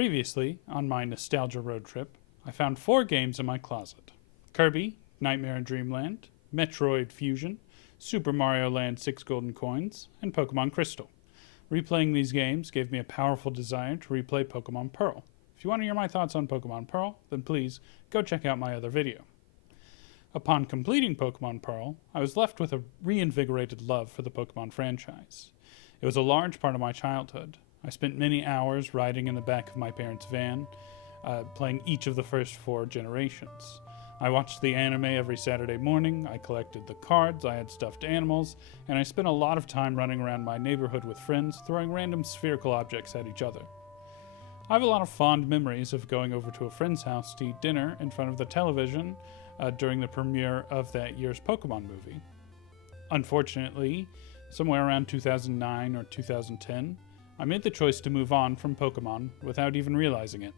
Previously, on my nostalgia road trip, I found 4 games in my closet: Kirby, Nightmare in Dreamland, Metroid Fusion, Super Mario Land 6 Golden Coins, and Pokemon Crystal. Replaying these games gave me a powerful desire to replay Pokemon Pearl. If you want to hear my thoughts on Pokemon Pearl, then please go check out my other video. Upon completing Pokemon Pearl, I was left with a reinvigorated love for the Pokemon franchise. It was a large part of my childhood. I spent many hours riding in the back of my parents' van, playing each of the first 4 generations. I watched the anime every Saturday morning, I collected the cards, I had stuffed animals, and I spent a lot of time running around my neighborhood with friends, throwing random spherical objects at each other. I have a lot of fond memories of going over to a friend's house to eat dinner in front of the television during the premiere of that year's Pokemon movie. Unfortunately, somewhere around 2009 or 2010, I made the choice to move on from Pokemon without even realizing it.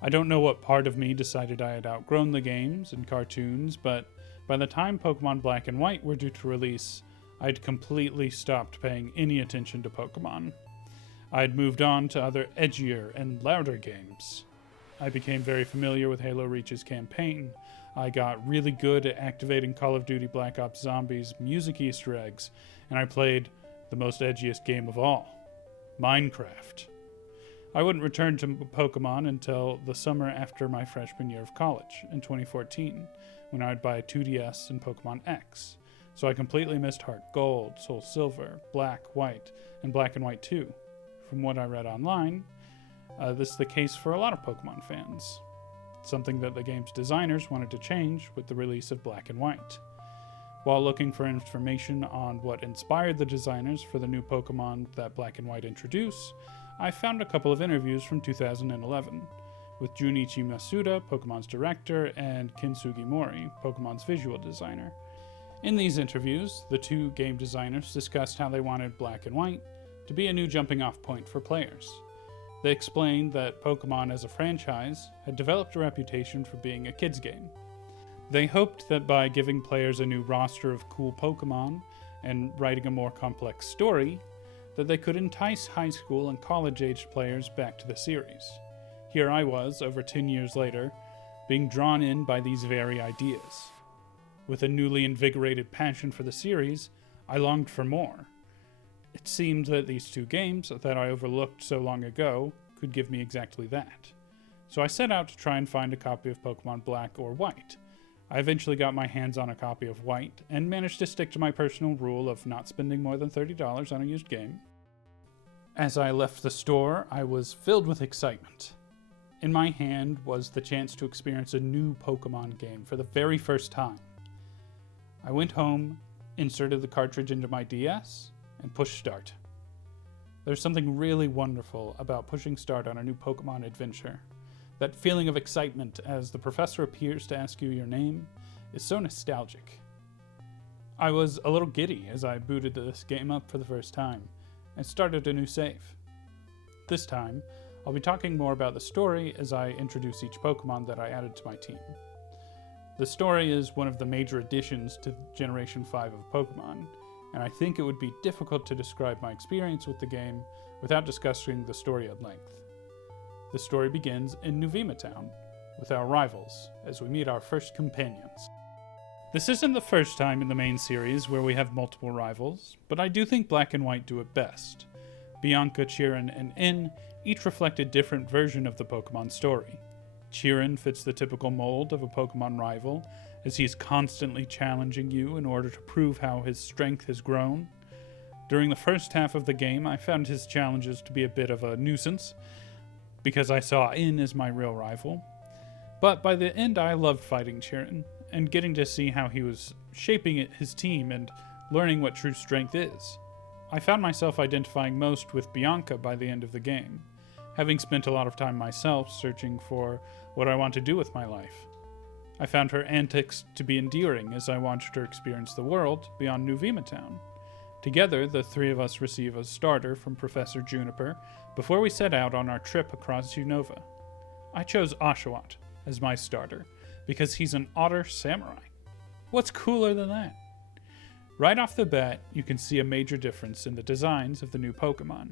I don't know what part of me decided I had outgrown the games and cartoons, but by the time Pokemon Black and White were due to release, I'd completely stopped paying any attention to Pokemon. I'd moved on to other edgier and louder games. I became very familiar with Halo Reach's campaign. I got really good at activating Call of Duty Black Ops Zombies music Easter eggs, and I played the most edgiest game of all, Minecraft. I wouldn't return to Pokemon until the summer after my freshman year of college, in 2014, when I would buy a 2DS and Pokemon X. So I completely missed Heart Gold, Soul Silver, Black, White, and Black and White 2. From what I read online, this is the case for a lot of Pokemon fans. Something that the game's designers wanted to change with the release of Black and White. While looking for information on what inspired the designers for the new Pokemon that Black and White introduce, I found a couple of interviews from 2011 with Junichi Masuda, Pokemon's director, and Kintsugi Mori, Pokemon's visual designer. In these interviews, the 2 game designers discussed how they wanted Black and White to be a new jumping-off point for players. They explained that Pokemon as a franchise had developed a reputation for being a kids' game. They hoped that by giving players a new roster of cool Pokemon and writing a more complex story, that they could entice high school and college-aged players back to the series. Here I was, over 10 years later, being drawn in by these very ideas. With a newly invigorated passion for the series, I longed for more. It seemed that these 2 games that I overlooked so long ago could give me exactly that. So I set out to try and find a copy of Pokemon Black or White. I eventually got my hands on a copy of White and managed to stick to my personal rule of not spending more than $30 on a used game. As I left the store, I was filled with excitement. In my hand was the chance to experience a new Pokemon game for the very first time. I went home, inserted the cartridge into my DS, and pushed start. There's something really wonderful about pushing start on a new Pokemon adventure. That feeling of excitement as the professor appears to ask you your name is so nostalgic. I was a little giddy as I booted this game up for the first time and started a new save. This time, I'll be talking more about the story as I introduce each Pokemon that I added to my team. The story is one of the major additions to Generation 5 of Pokemon, and I think it would be difficult to describe my experience with the game without discussing the story at length. The story begins in Nuvema Town, with our rivals, as we meet our first companions. This isn't the first time in the main series where we have multiple rivals, but I do think Black and White do it best. Bianca, Chirin, and In each reflect a different version of the Pokemon story. Chirin fits the typical mold of a Pokemon rival, as he is constantly challenging you in order to prove how his strength has grown. During the first half of the game, I found his challenges to be a bit of a nuisance, because I saw In as my real rival. But by the end, I loved fighting Chirin, and getting to see how he was shaping his team and learning what true strength is. I found myself identifying most with Bianca by the end of the game, having spent a lot of time myself searching for what I want to do with my life. I found her antics to be endearing as I watched her experience the world beyond Nuvema Town. Together, the 3 of us receive a starter from Professor Juniper before we set out on our trip across Unova. I chose Oshawott as my starter because he's an otter samurai. What's cooler than that? Right off the bat, you can see a major difference in the designs of the new Pokemon.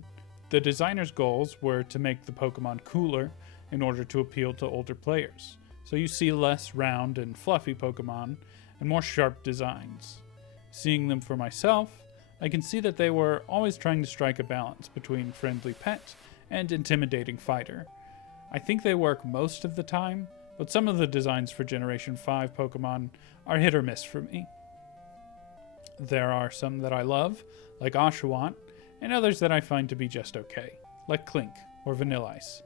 The designer's goals were to make the Pokemon cooler in order to appeal to older players, so you see less round and fluffy Pokemon and more sharp designs. Seeing them for myself, I can see that they were always trying to strike a balance between friendly pet and intimidating fighter. I think they work most of the time, but some of the designs for Generation 5 Pokemon are hit or miss for me. There are some that I love, like Oshawott, and others that I find to be just okay, like Clink or Vanilla Ice.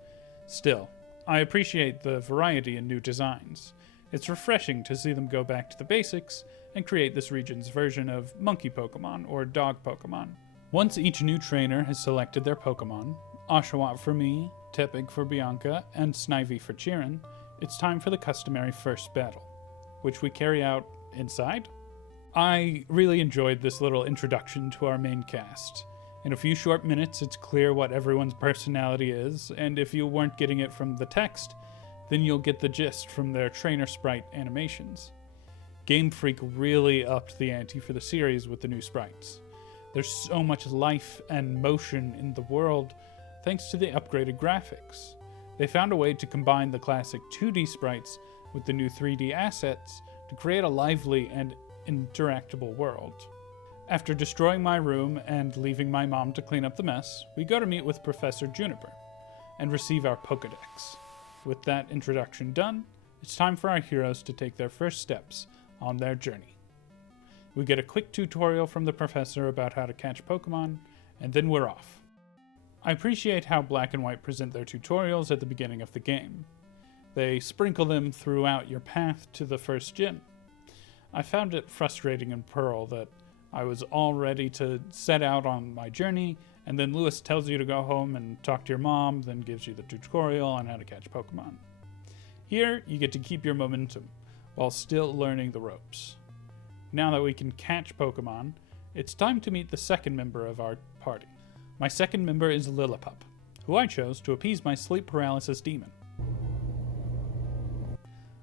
Still, I appreciate the variety in new designs. It's refreshing to see them go back to the basics and create this region's version of monkey Pokemon or dog Pokemon. Once each new trainer has selected their Pokemon, Oshawott for me, Tepig for Bianca, and Snivy for Chiron, it's time for the customary first battle, which we carry out inside. I really enjoyed this little introduction to our main cast. In a few short minutes, it's clear what everyone's personality is, and if you weren't getting it from the text, then you'll get the gist from their trainer sprite animations. Game Freak really upped the ante for the series with the new sprites. There's so much life and motion in the world thanks to the upgraded graphics. They found a way to combine the classic 2D sprites with the new 3D assets to create a lively and interactable world. After destroying my room and leaving my mom to clean up the mess, we go to meet with Professor Juniper and receive our Pokedex. With that introduction done, it's time for our heroes to take their first steps on their journey. We get a quick tutorial from the professor about how to catch Pokemon, and then we're off. I appreciate how Black and White present their tutorials at the beginning of the game. They sprinkle them throughout your path to the first gym. I found it frustrating in Pearl that I was all ready to set out on my journey, and then Lewis tells you to go home and talk to your mom, then gives you the tutorial on how to catch Pokemon. Here, you get to keep your momentum, while still learning the ropes. Now that we can catch Pokemon, it's time to meet the second member of our party. My second member is Lillipup, who I chose to appease my sleep paralysis demon.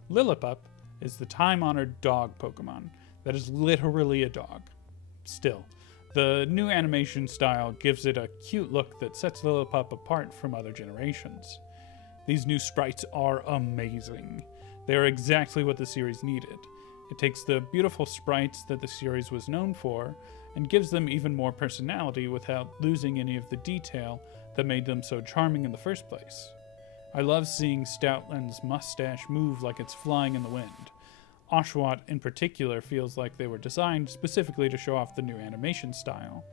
Lillipup is the time-honored dog Pokemon that is literally a dog. Still, the new animation style gives it a cute look that sets Lillipup apart from other generations. These new sprites are amazing. They are exactly what the series needed. It takes the beautiful sprites that the series was known for and gives them even more personality without losing any of the detail that made them so charming in the first place. I love seeing Stoutland's mustache move like it's flying in the wind. Oshawott in particular feels like they were designed specifically to show off the new animation style.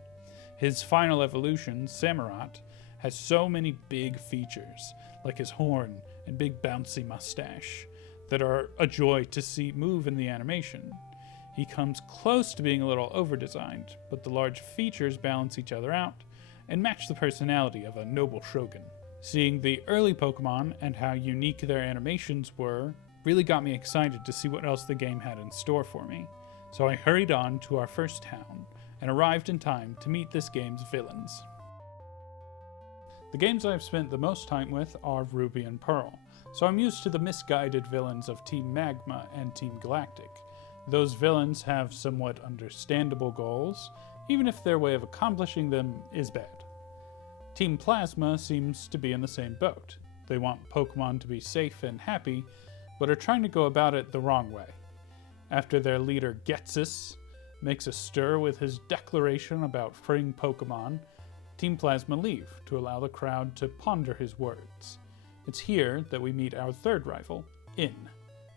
His final evolution, Samurott, has so many big features, like his horn and big bouncy mustache, that are a joy to see move in the animation. He comes close to being a little over-designed, but the large features balance each other out and match the personality of a noble shogun. Seeing the early Pokemon and how unique their animations were really got me excited to see what else the game had in store for me, so I hurried on to our first town and arrived in time to meet this game's villains. The games I've spent the most time with are Ruby and Pearl, so I'm used to the misguided villains of Team Magma and Team Galactic. Those villains have somewhat understandable goals, even if their way of accomplishing them is bad. Team Plasma seems to be in the same boat. They want Pokemon to be safe and happy, but are trying to go about it the wrong way. After their leader Getsus makes a stir with his declaration about freeing Pokemon, Team Plasma leave to allow the crowd to ponder his words. It's here that we meet our third rival, In.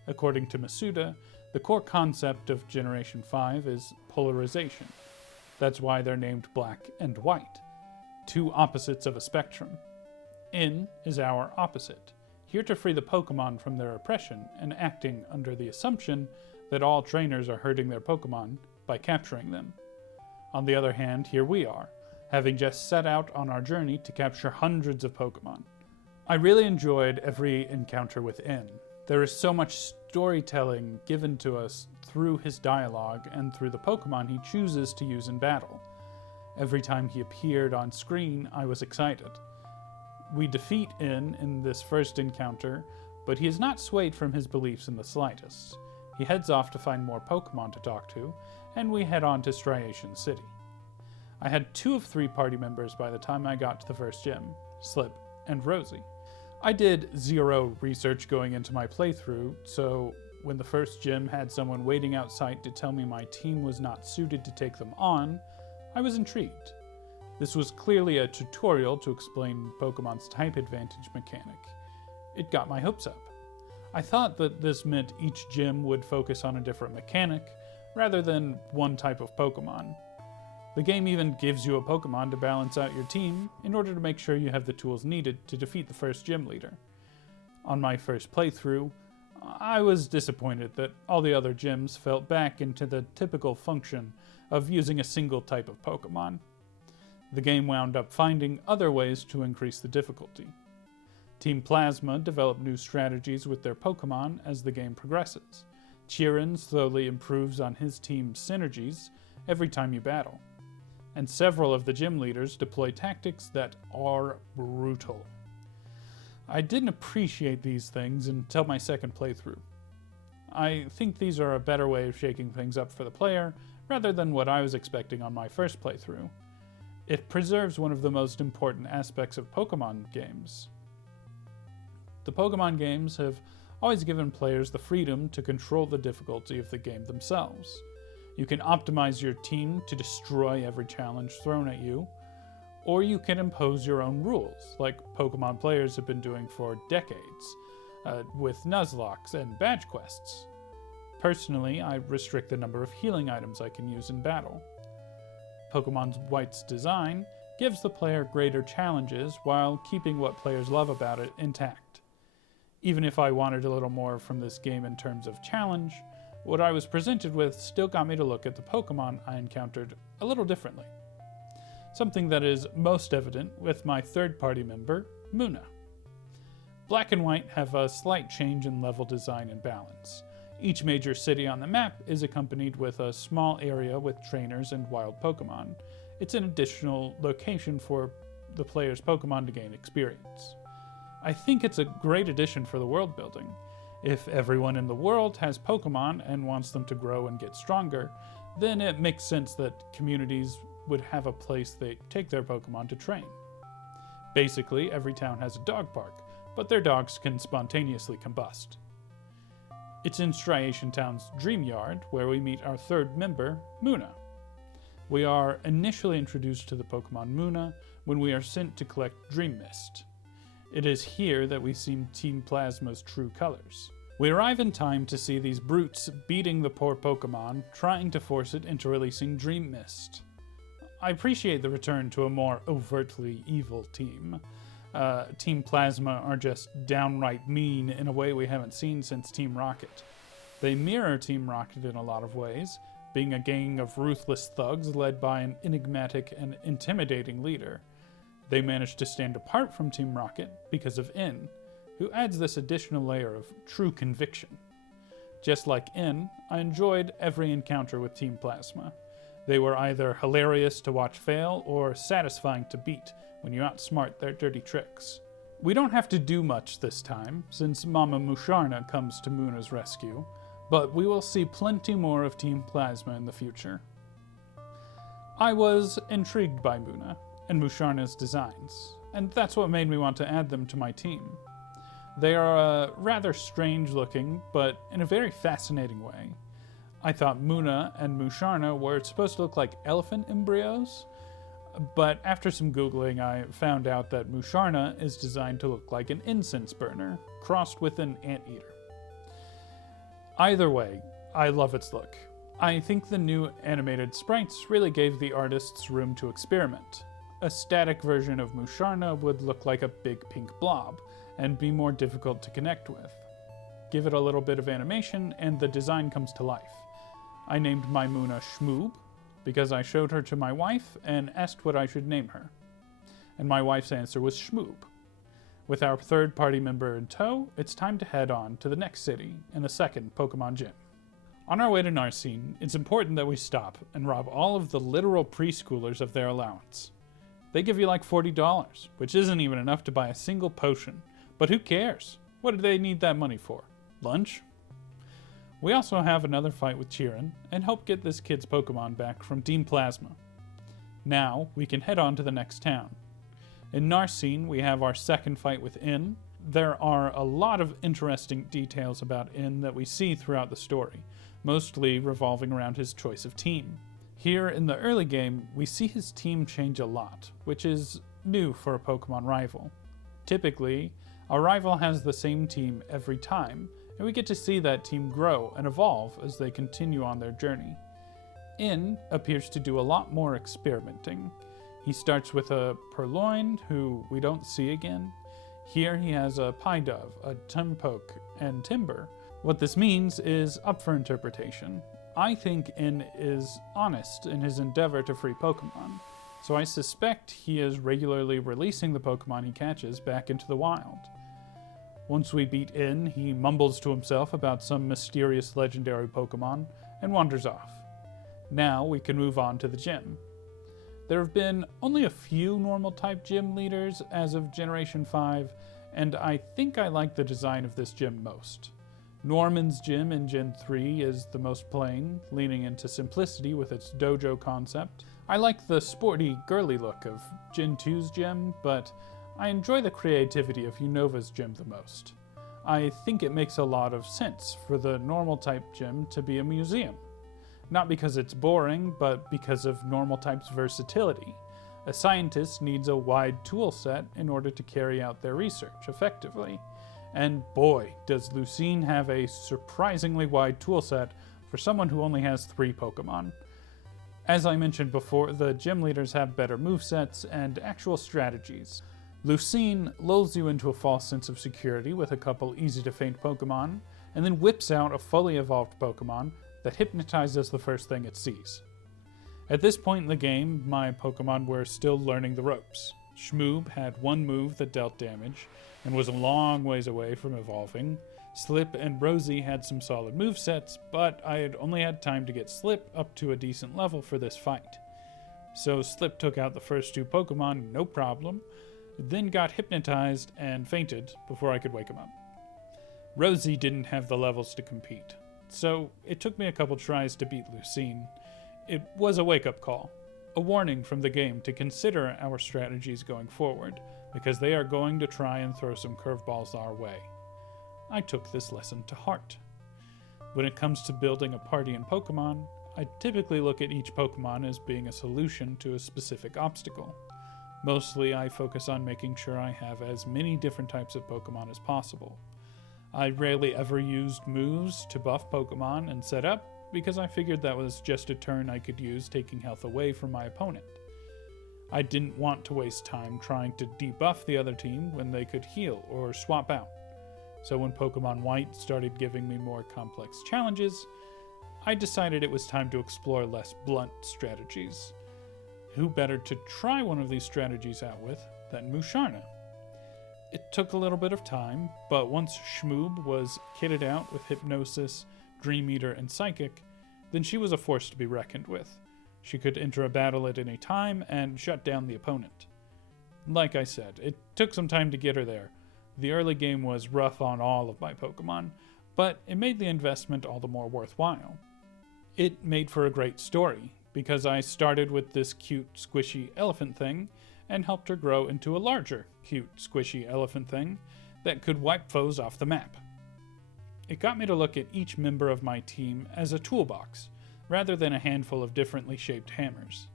According to Masuda, the core concept of Generation 5 is polarization. That's why they're named Black and White, two opposites of a spectrum. In is our opposite, here to free the Pokemon from their oppression and acting under the assumption that all trainers are hurting their Pokemon by capturing them. On the other hand, here we are, having just set out on our journey to capture hundreds of Pokemon. I really enjoyed every encounter with In. There is so much storytelling given to us through his dialogue and through the Pokemon he chooses to use in battle. Every time he appeared on screen, I was excited. We defeat In this first encounter, but he is not swayed from his beliefs in the slightest. He heads off to find more Pokemon to talk to, and we head on to Striation City. I had 2 of 3 party members by the time I got to the first gym, Slip and Rosie. I did 0 research going into my playthrough, so when the first gym had someone waiting outside to tell me my team was not suited to take them on, I was intrigued. This was clearly a tutorial to explain Pokemon's type advantage mechanic. It got my hopes up. I thought that this meant each gym would focus on a different mechanic, rather than one type of Pokemon. The game even gives you a Pokemon to balance out your team in order to make sure you have the tools needed to defeat the first gym leader. On my first playthrough, I was disappointed that all the other gyms fell back into the typical function of using a single type of Pokemon. The game wound up finding other ways to increase the difficulty. Team Plasma developed new strategies with their Pokemon as the game progresses. Chirin slowly improves on his team's synergies every time you battle. And several of the gym leaders deploy tactics that are brutal. I didn't appreciate these things until my second playthrough. I think these are a better way of shaking things up for the player, rather than what I was expecting on my first playthrough. It preserves one of the most important aspects of Pokemon games. The Pokemon games have always given players the freedom to control the difficulty of the game themselves. You can optimize your team to destroy every challenge thrown at you, or you can impose your own rules, like Pokemon players have been doing for decades, with Nuzlocks and badge quests. Personally, I restrict the number of healing items I can use in battle. Pokemon White's design gives the player greater challenges while keeping what players love about it intact. Even if I wanted a little more from this game in terms of challenge, what I was presented with still got me to look at the Pokemon I encountered a little differently. Something that is most evident with my third party member, Muna. Black and White have a slight change in level design and balance. Each major city on the map is accompanied with a small area with trainers and wild Pokemon. It's an additional location for the player's Pokemon to gain experience. I think it's a great addition for the world building. If everyone in the world has Pokemon and wants them to grow and get stronger, then it makes sense that communities would have a place they take their Pokemon to train. Basically, every town has a dog park, but their dogs can spontaneously combust. It's in Striation Town's Dream Yard where we meet our third member, Muna. We are initially introduced to the Pokemon Muna when we are sent to collect Dream Mist. It is here that we see Team Plasma's true colors. We arrive in time to see these brutes beating the poor Pokemon, trying to force it into releasing Dream Mist. I appreciate the return to a more overtly evil team. Team Plasma are just downright mean in a way we haven't seen since Team Rocket. They mirror Team Rocket in a lot of ways, being a gang of ruthless thugs led by an enigmatic and intimidating leader. They manage to stand apart from Team Rocket because of N, who adds this additional layer of true conviction. Just like N, I enjoyed every encounter with Team Plasma. They were either hilarious to watch fail or satisfying to beat when you outsmart their dirty tricks. We don't have to do much this time, since Mama Musharna comes to Muna's rescue, but we will see plenty more of Team Plasma in the future. I was intrigued by Muna and Musharna's designs, and that's what made me want to add them to my team. They are rather strange looking, but in a very fascinating way. I thought Muna and Musharna were supposed to look like elephant embryos, but after some Googling I found out that Musharna is designed to look like an incense burner, crossed with an anteater. Either way, I love its look. I think the new animated sprites really gave the artists room to experiment. A static version of Musharna would look like a big pink blob, and be more difficult to connect with. Give it a little bit of animation, and the design comes to life. I named my Muna Shmoob, because I showed her to my wife and asked what I should name her. And my wife's answer was Shmoob. With our third party member in tow, it's time to head on to the next city and the second Pokemon gym. On our way to Narcine, it's important that we stop and rob all of the literal preschoolers of their allowance. They give you like $40, which isn't even enough to buy a single potion. But who cares? What do they need that money for? Lunch? We also have another fight with Chirin and help get this kid's Pokemon back from Team Plasma. Now, we can head on to the next town. In Narcine, we have our second fight with In. There are a lot of interesting details about In that we see throughout the story, mostly revolving around his choice of team. Here in the early game, we see his team change a lot, which is new for a Pokemon rival. Typically, a rival has the same team every time, and we get to see that team grow and evolve as they continue on their journey. In appears to do a lot more experimenting. He starts with a Purloin, who we don't see again. Here he has a Pidove, a Timpoke, and Timber. What this means is up for interpretation. I think In is honest in his endeavor to free Pokemon, so I suspect he is regularly releasing the Pokemon he catches back into the wild. Once we beat In, he mumbles to himself about some mysterious legendary Pokemon and wanders off. Now we can move on to the gym. There have been only a few normal type gym leaders as of Generation 5, and I think I like the design of this gym most. Norman's gym in Gen 3 is the most plain, leaning into simplicity with its dojo concept. I like the sporty, girly look of Gen 2's gym, but I enjoy the creativity of Unova's gym the most. I think it makes a lot of sense for the normal type gym to be a museum. Not because it's boring, but because of normal type's versatility. A scientist needs a wide tool set in order to carry out their research effectively. And boy, does Lucine have a surprisingly wide tool set for someone who only has 3 Pokemon. As I mentioned before, the gym leaders have better movesets and actual strategies. Lucine lulls you into a false sense of security with a couple easy-to-faint Pokemon, and then whips out a fully evolved Pokemon that hypnotizes the first thing it sees. At this point in the game, my Pokemon were still learning the ropes. Shmoob had one move that dealt damage, and was a long ways away from evolving. Slip and Rosie had some solid movesets, but I had only had time to get Slip up to a decent level for this fight. So Slip took out the first 2 Pokemon, no problem, then got hypnotized and fainted before I could wake him up. Rosie didn't have the levels to compete, so it took me a couple tries to beat Lucine. It was a wake-up call, a warning from the game to consider our strategies going forward, because they are going to try and throw some curveballs our way. I took this lesson to heart. When it comes to building a party in Pokemon, I typically look at each Pokemon as being a solution to a specific obstacle. Mostly I focus on making sure I have as many different types of Pokemon as possible. I rarely ever used moves to buff Pokemon and set up, because I figured that was just a turn I could use taking health away from my opponent. I didn't want to waste time trying to debuff the other team when they could heal or swap out. So when Pokémon White started giving me more complex challenges, I decided it was time to explore less blunt strategies. Who better to try one of these strategies out with than Musharna? It took a little bit of time, but once Shmoob was kitted out with Hypnosis, Dream Eater, and Psychic, then she was a force to be reckoned with. She could enter a battle at any time and shut down the opponent. Like I said, it took some time to get her there. The early game was rough on all of my Pokemon, but it made the investment all the more worthwhile. It made for a great story, because I started with this cute, squishy elephant thing, and helped her grow into a larger, cute, squishy elephant thing that could wipe foes off the map. It got me to look at each member of my team as a toolbox, rather than a handful of differently shaped hammers.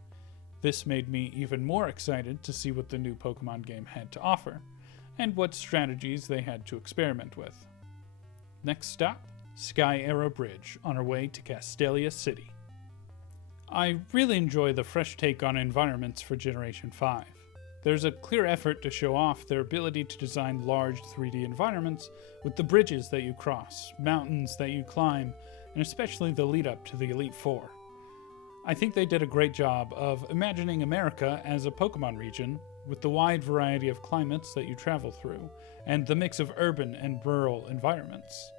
This made me even more excited to see what the new Pokemon game had to offer, and what strategies they had to experiment with. Next stop, Sky Arrow Bridge, on our way to Castelia City. I really enjoy the fresh take on environments for Generation 5. There's a clear effort to show off their ability to design large 3D environments with the bridges that you cross, mountains that you climb, and especially the lead up to the Elite Four. I think they did a great job of imagining America as a Pokemon region with the wide variety of climates that you travel through, and the mix of urban and rural environments.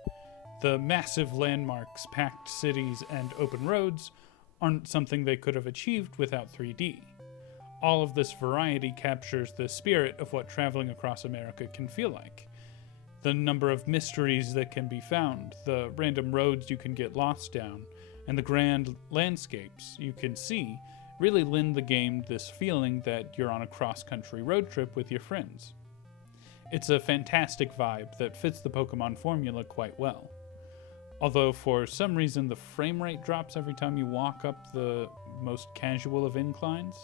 The massive landmarks, packed cities, and open roads aren't something they could have achieved without 3D. All of this variety captures the spirit of what traveling across America can feel like. The number of mysteries that can be found, the random roads you can get lost down, and the grand landscapes you can see really lend the game this feeling that you're on a cross-country road trip with your friends. It's a fantastic vibe that fits the Pokemon formula quite well. Although for some reason the frame rate drops every time you walk up the most casual of inclines.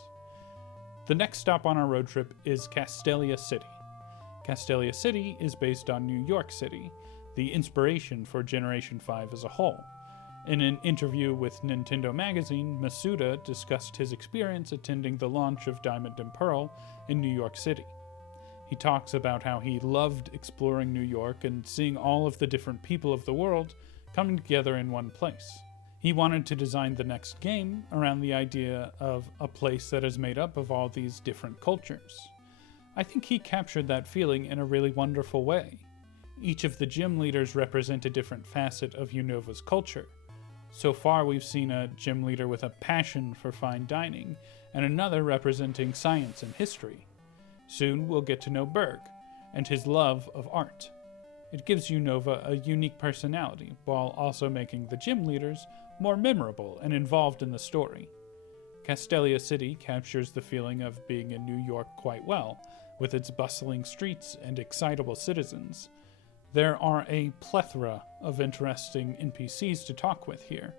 The next stop on our road trip is Castelia City. Castelia City is based on New York City, the inspiration for Generation 5 as a whole. In an interview with Nintendo Magazine, Masuda discussed his experience attending the launch of Diamond and Pearl in New York City. He talks about how he loved exploring New York and seeing all of the different people of the world coming together in one place. He wanted to design the next game around the idea of a place that is made up of all these different cultures. I think he captured that feeling in a really wonderful way. Each of the gym leaders represent a different facet of Unova's culture. So far we've seen a gym leader with a passion for fine dining, and another representing science and history. Soon we'll get to know Berg, and his love of art. It gives Unova a unique personality, while also making the gym leaders more memorable and involved in the story. Castelia City captures the feeling of being in New York quite well, with its bustling streets and excitable citizens. There are a plethora of interesting NPCs to talk with here.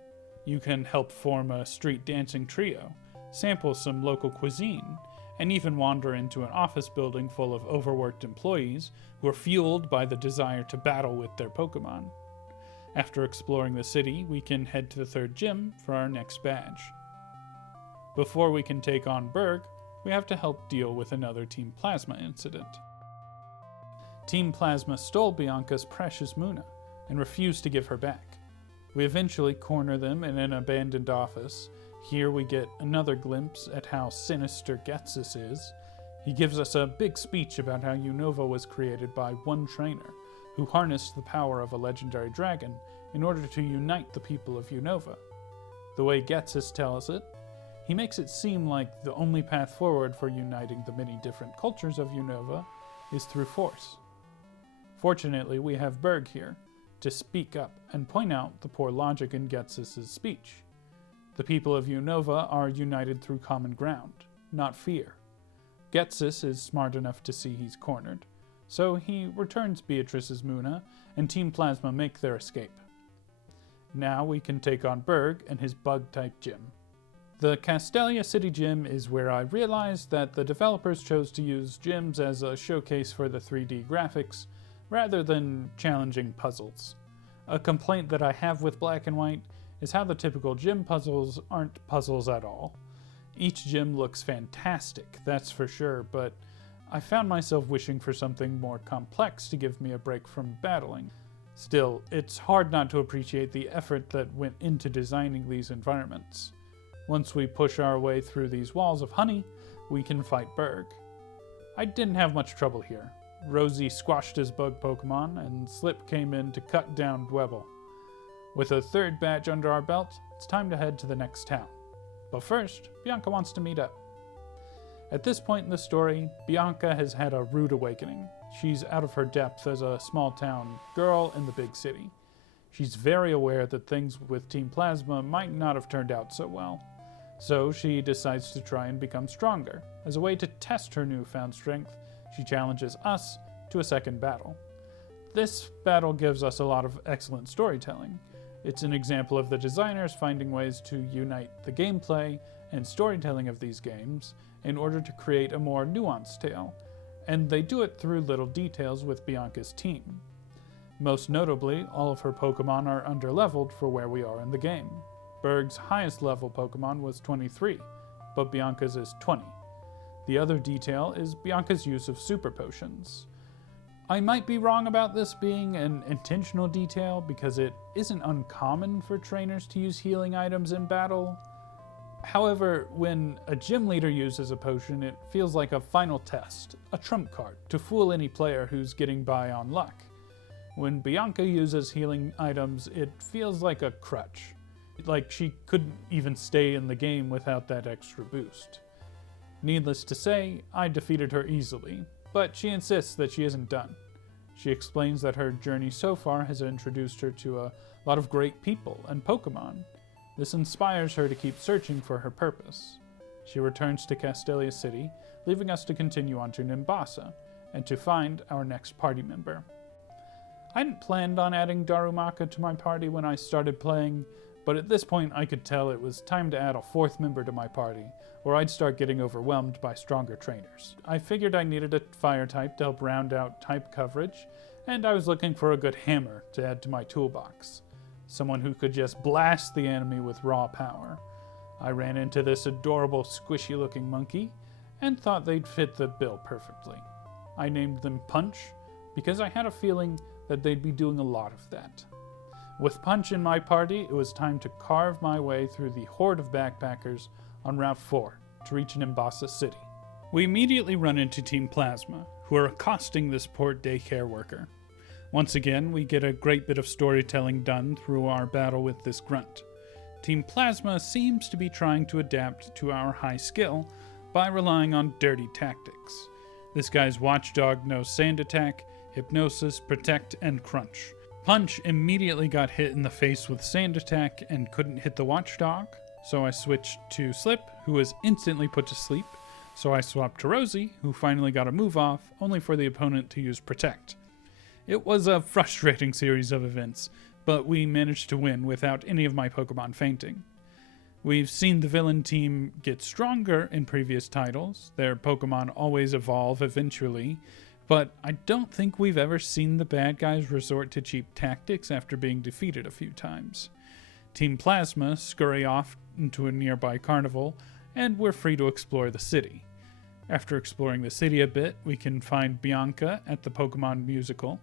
You can help form a street dancing trio, sample some local cuisine, and even wander into an office building full of overworked employees who are fueled by the desire to battle with their Pokemon. After exploring the city, we can head to the third gym for our next badge. Before we can take on Berg, we have to help deal with another Team Plasma incident. Team Plasma stole Bianca's precious Munna and refused to give her back. We eventually corner them in an abandoned office. Here we get another glimpse at how sinister Getsus is. He gives us a big speech about how Unova was created by one trainer, who harnessed the power of a legendary dragon in order to unite the people of Unova. The way Getsus tells it, he makes it seem like the only path forward for uniting the many different cultures of Unova is through force. Fortunately, we have Berg here to speak up and point out the poor logic in Getsus' speech. The people of Unova are united through common ground, not fear. Getsus is smart enough to see he's cornered, so he returns Beatrice's Munna, and Team Plasma make their escape. Now we can take on Berg and his bug-type gym. The Castelia City Gym is where I realized that the developers chose to use gyms as a showcase for the 3D graphics, rather than challenging puzzles. A complaint that I have with Black and White is how the typical gym puzzles aren't puzzles at all. Each gym looks fantastic, that's for sure, but I found myself wishing for something more complex to give me a break from battling. Still, it's hard not to appreciate the effort that went into designing these environments. Once we push our way through these walls of honey, we can fight Berg. I didn't have much trouble here. Rosie squashed his bug Pokemon, and Slip came in to cut down Dwebble. With a third badge under our belt, it's time to head to the next town. But first, Bianca wants to meet up. At this point in the story, Bianca has had a rude awakening. She's out of her depth as a small-town girl in the big city. She's very aware that things with Team Plasma might not have turned out so well. So she decides to try and become stronger. As a way to test her newfound strength, she challenges us to a second battle. This battle gives us a lot of excellent storytelling. It's an example of the designers finding ways to unite the gameplay and storytelling of these games in order to create a more nuanced tale, and they do it through little details with Bianca's team. Most notably, all of her Pokemon are underleveled for where we are in the game. Berg's highest level Pokemon was 23, but Bianca's is 20. The other detail is Bianca's use of super potions. I might be wrong about this being an intentional detail because it isn't uncommon for trainers to use healing items in battle. However, when a gym leader uses a potion, it feels like a final test, a trump card, to fool any player who's getting by on luck. When Bianca uses healing items, it feels like a crutch, like she couldn't even stay in the game without that extra boost. Needless to say, I defeated her easily, but she insists that she isn't done. She explains that her journey so far has introduced her to a lot of great people and Pokemon. This inspires her to keep searching for her purpose. She returns to Castelia City, leaving us to continue on to Nimbasa, and to find our next party member. I hadn't planned on adding Darumaka to my party when I started playing, but at this point I could tell it was time to add a fourth member to my party, or I'd start getting overwhelmed by stronger trainers. I figured I needed a fire type to help round out type coverage, and I was looking for a good hammer to add to my toolbox. Someone who could just blast the enemy with raw power. I ran into this adorable squishy-looking monkey, and thought they'd fit the bill perfectly. I named them Punch, because I had a feeling that they'd be doing a lot of that. With Punch in my party, it was time to carve my way through the horde of backpackers on Route 4 to reach Nimbasa City. We immediately run into Team Plasma, who are accosting this poor daycare worker. Once again, we get a great bit of storytelling done through our battle with this grunt. Team Plasma seems to be trying to adapt to our high skill by relying on dirty tactics. This guy's watchdog knows Sand Attack, Hypnosis, Protect, and Crunch. Punch immediately got hit in the face with Sand Attack and couldn't hit the watchdog, so I switched to Slip, who was instantly put to sleep, so I swapped to Rosie, who finally got a move off, only for the opponent to use Protect. It was a frustrating series of events, but we managed to win without any of my Pokemon fainting. We've seen the villain team get stronger in previous titles, their Pokemon always evolve eventually, but I don't think we've ever seen the bad guys resort to cheap tactics after being defeated a few times. Team Plasma scurry off into a nearby carnival, and we're free to explore the city. After exploring the city a bit, we can find Bianca at the Pokemon Musical.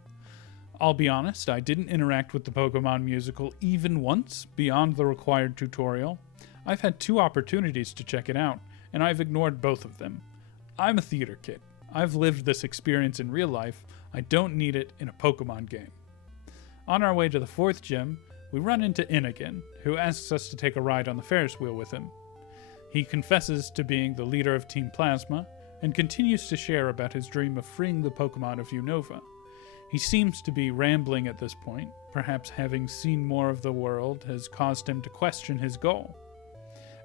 I'll be honest, I didn't interact with the Pokemon Musical even once beyond the required tutorial. I've had 2 opportunities to check it out, and I've ignored both of them. I'm a theater kid. I've lived this experience in real life. I don't need it in a Pokemon game. On our way to the 4th gym, we run into In again, who asks us to take a ride on the Ferris wheel with him. He confesses to being the leader of Team Plasma, and continues to share about his dream of freeing the Pokemon of Unova. He seems to be rambling at this point, perhaps having seen more of the world has caused him to question his goal.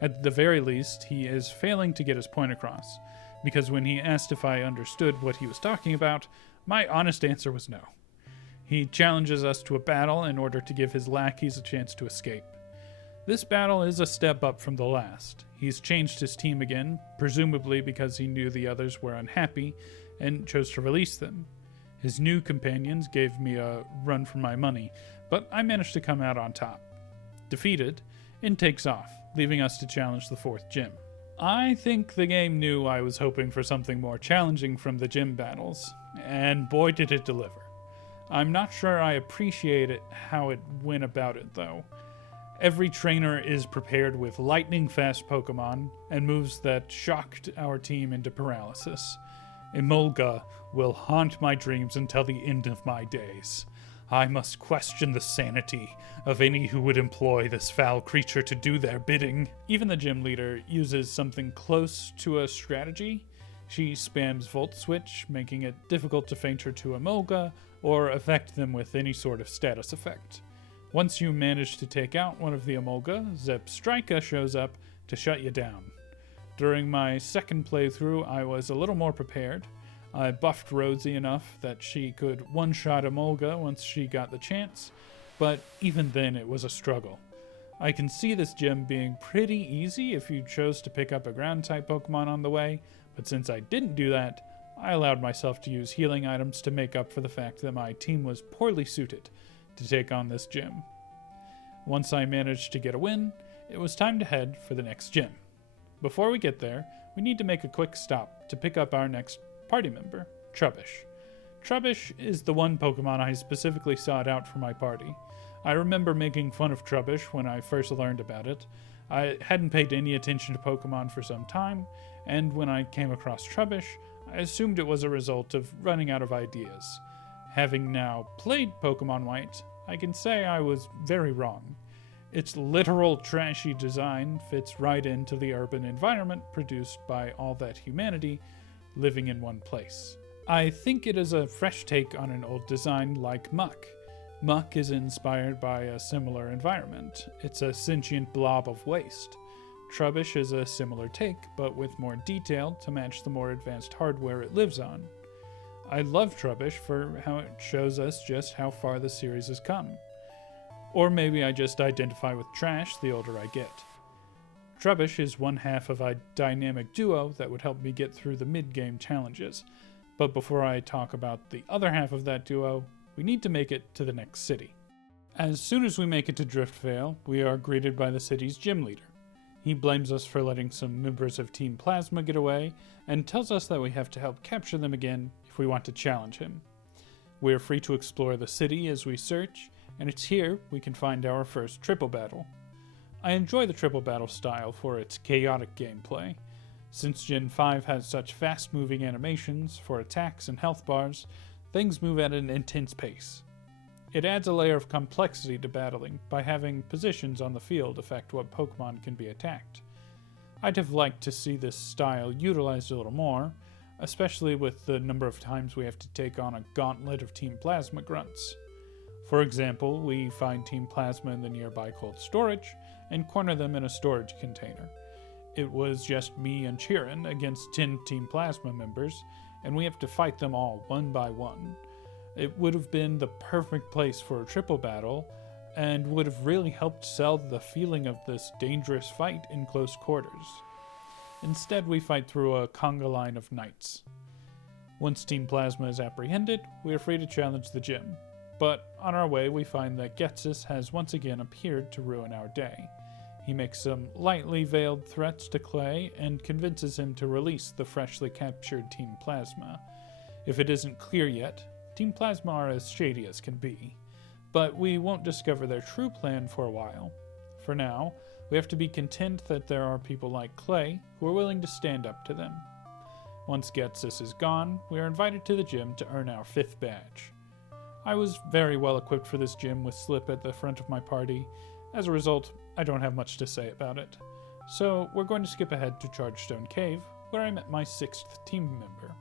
At the very least, he is failing to get his point across, because when he asked if I understood what he was talking about, my honest answer was no. He challenges us to a battle in order to give his lackeys a chance to escape. This battle is a step up from the last. He's changed his team again, presumably because he knew the others were unhappy, and chose to release them. His new companions gave me a run for my money, but I managed to come out on top. Defeated, In takes off, leaving us to challenge the 4th gym. I think the game knew I was hoping for something more challenging from the gym battles, and boy did it deliver. I'm not sure I appreciate how it went about it, though. Every trainer is prepared with lightning-fast Pokemon, and moves that shocked our team into paralysis. Emolga will haunt my dreams until the end of my days. I must question the sanity of any who would employ this foul creature to do their bidding. Even the gym leader uses something close to a strategy. She spams Volt Switch, making it difficult to feint her to Emolga or affect them with any sort of status effect. Once you manage to take out one of the Emolga, Zepstrika shows up to shut you down. During my second playthrough, I was a little more prepared. I buffed Rosie enough that she could one-shot Emolga once she got the chance, but even then it was a struggle. I can see this gym being pretty easy if you chose to pick up a ground-type Pokemon on the way, but since I didn't do that, I allowed myself to use healing items to make up for the fact that my team was poorly suited to take on this gym. Once I managed to get a win, it was time to head for the next gym. Before we get there, we need to make a quick stop to pick up our next party member, Trubbish. Trubbish is the one Pokemon I specifically sought out for my party. I remember making fun of Trubbish when I first learned about it. I hadn't paid any attention to Pokemon for some time, and when I came across Trubbish, I assumed it was a result of running out of ideas. Having now played Pokémon White, I can say I was very wrong. Its literal trashy design fits right into the urban environment produced by all that humanity living in one place. I think it is a fresh take on an old design like Muck. Muck is inspired by a similar environment. It's a sentient blob of waste. Trubbish is a similar take, but with more detail to match the more advanced hardware it lives on. I love Trubbish for how it shows us just how far the series has come. Or maybe I just identify with Trash the older I get. Trubbish is one half of a dynamic duo that would help me get through the mid-game challenges. But before I talk about the other half of that duo, we need to make it to the next city. As soon as we make it to Driftvale, we are greeted by the city's gym leader. He blames us for letting some members of Team Plasma get away, and tells us that we have to help capture them again if we want to challenge him. We are free to explore the city as we search, and it's here we can find our first triple battle. I enjoy the triple battle style for its chaotic gameplay. Since Gen 5 has such fast-moving animations for attacks and health bars, things move at an intense pace. It adds a layer of complexity to battling by having positions on the field affect what Pokemon can be attacked. I'd have liked to see this style utilized a little more, especially with the number of times we have to take on a gauntlet of Team Plasma grunts. For example, we find Team Plasma in the nearby cold storage and corner them in a storage container. It was just me and Chirin against 10 Team Plasma members, and we have to fight them all one by one. It would have been the perfect place for a triple battle, and would have really helped sell the feeling of this dangerous fight in close quarters. Instead, we fight through a conga line of knights. Once Team Plasma is apprehended, we are free to challenge the gym. But on our way, we find that Getsus has once again appeared to ruin our day. He makes some lightly veiled threats to Clay and convinces him to release the freshly captured Team Plasma. If it isn't clear yet, Team Plasma are as shady as can be, but we won't discover their true plan for a while. For now, we have to be content that there are people like Clay who are willing to stand up to them. Once Getsus is gone, we are invited to the gym to earn our 5th badge. I was very well equipped for this gym with Slip at the front of my party. As a result, I don't have much to say about it. So we're going to skip ahead to Chargestone Cave, where I met my 6th team member,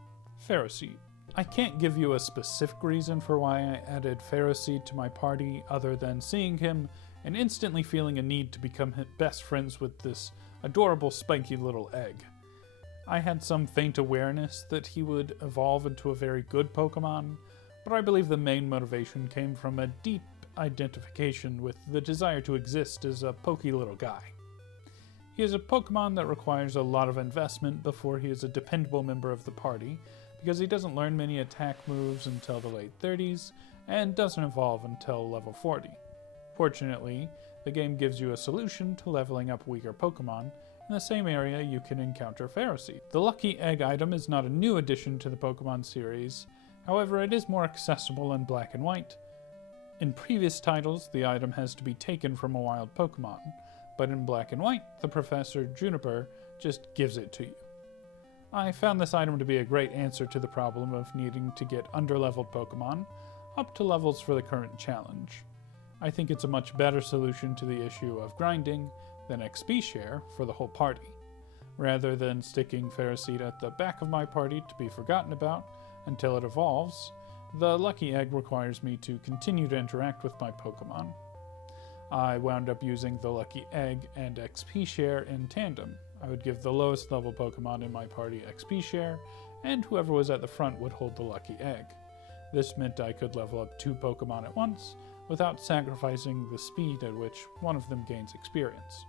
Ferroseed. I can't give you a specific reason for why I added Ferroseed to my party other than seeing him and instantly feeling a need to become best friends with this adorable spiky little egg. I had some faint awareness that he would evolve into a very good Pokemon, but I believe the main motivation came from a deep identification with the desire to exist as a pokey little guy. He is a Pokemon that requires a lot of investment before he is a dependable member of the party, because he doesn't learn many attack moves until the late 30s, and doesn't evolve until level 40. Fortunately, the game gives you a solution to leveling up weaker Pokemon. In the same area, you can encounter Ferroseed. The Lucky Egg item is not a new addition to the Pokemon series, however it is more accessible in Black and White. In previous titles, the item has to be taken from a wild Pokemon, but in Black and White, the Professor Juniper just gives it to you. I found this item to be a great answer to the problem of needing to get underleveled Pokemon up to levels for the current challenge. I think it's a much better solution to the issue of grinding than XP share for the whole party. Rather than sticking Ferroseed at the back of my party to be forgotten about until it evolves, the Lucky Egg requires me to continue to interact with my Pokemon. I wound up using the Lucky Egg and XP share in tandem. I would give the lowest level Pokemon in my party XP share, and whoever was at the front would hold the Lucky Egg. This meant I could level up 2 Pokemon at once, without sacrificing the speed at which one of them gains experience.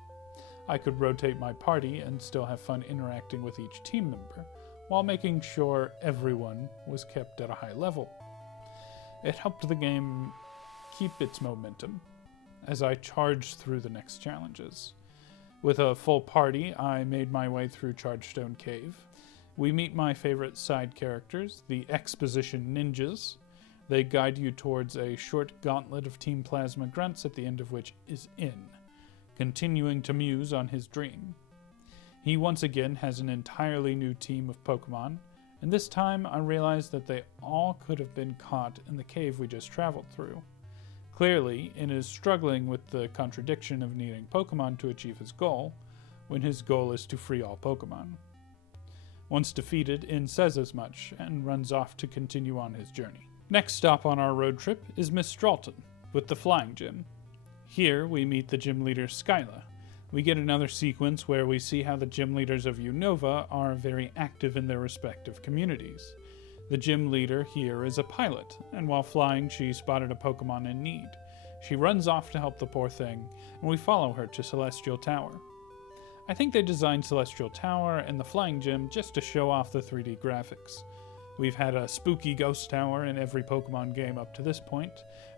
I could rotate my party and still have fun interacting with each team member, while making sure everyone was kept at a high level. It helped the game keep its momentum as I charged through the next challenges. With a full party, I made my way through Chargestone Cave. We meet my favorite side characters, the Exposition Ninjas. They guide you towards a short gauntlet of Team Plasma grunts at the end of which is In, continuing to muse on his dream. He once again has an entirely new team of Pokemon, and this time I realized that they all could have been caught in the cave we just traveled through. Clearly, In is struggling with the contradiction of needing Pokemon to achieve his goal, when his goal is to free all Pokemon. Once defeated, In says as much, and runs off to continue on his journey. Next stop on our road trip is Miss Stralton, with the Flying Gym. Here we meet the gym leader Skyla, We get another sequence where we see how the gym leaders of Unova are very active in their respective communities. The gym leader here is a pilot, and while flying, she spotted a Pokemon in need. She runs off to help the poor thing, and we follow her to Celestial Tower. I think they designed Celestial Tower and the Flying Gym just to show off the 3D graphics. We've had a spooky ghost tower in every Pokemon game up to this point,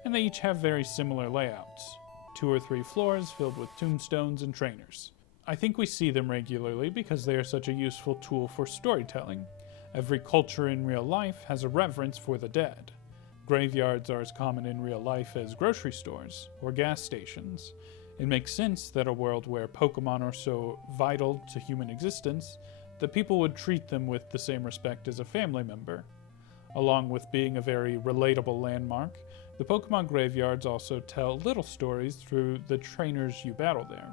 and they each have very similar layouts. 2 or 3 floors filled with tombstones and trainers. I think we see them regularly because they are such a useful tool for storytelling. Every culture in real life has a reverence for the dead. Graveyards are as common in real life as grocery stores or gas stations. It makes sense that a world where Pokemon are so vital to human existence that people would treat them with the same respect as a family member. Along with being a very relatable landmark, the Pokemon graveyards also tell little stories through the trainers you battle there.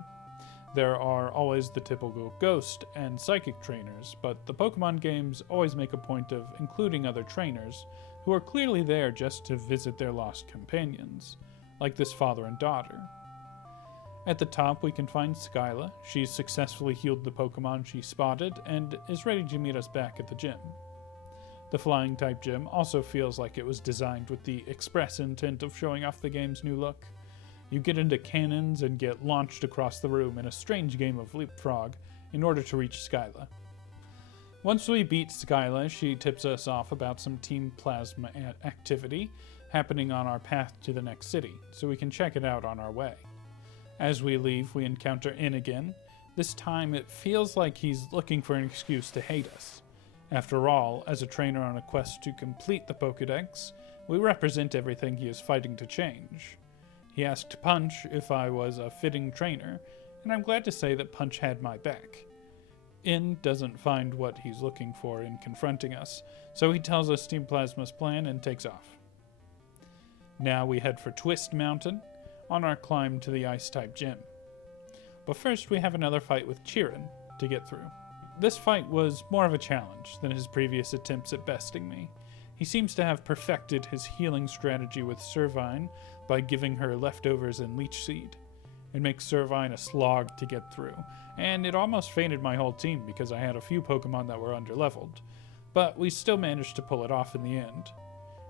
There are always the typical ghost and psychic trainers, but the Pokemon games always make a point of including other trainers who are clearly there just to visit their lost companions, like this father and daughter. At the top, we can find Skyla. She's successfully healed the Pokemon she spotted and is ready to meet us back at the gym. The flying type gym also feels like it was designed with the express intent of showing off the game's new look. You get into cannons and get launched across the room in a strange game of leapfrog in order to reach Skyla. Once we beat Skyla, she tips us off about some Team Plasma activity happening on our path to the next city, so we can check it out on our way. As we leave, we encounter In again. This time, it feels like he's looking for an excuse to hate us. After all, as a trainer on a quest to complete the Pokédex, we represent everything he is fighting to change. He asked Punch if I was a fitting trainer, and I'm glad to say that Punch had my back. In doesn't find what he's looking for in confronting us, so he tells us Team Plasma's plan and takes off. Now we head for Twist Mountain on our climb to the Ice-type gym. But first we have another fight with Chirin to get through. This fight was more of a challenge than his previous attempts at besting me. He seems to have perfected his healing strategy with Servine by giving her leftovers and Leech Seed. It makes Servine a slog to get through, and it almost fainted my whole team because I had a few Pokemon that were underleveled. But we still managed to pull it off in the end.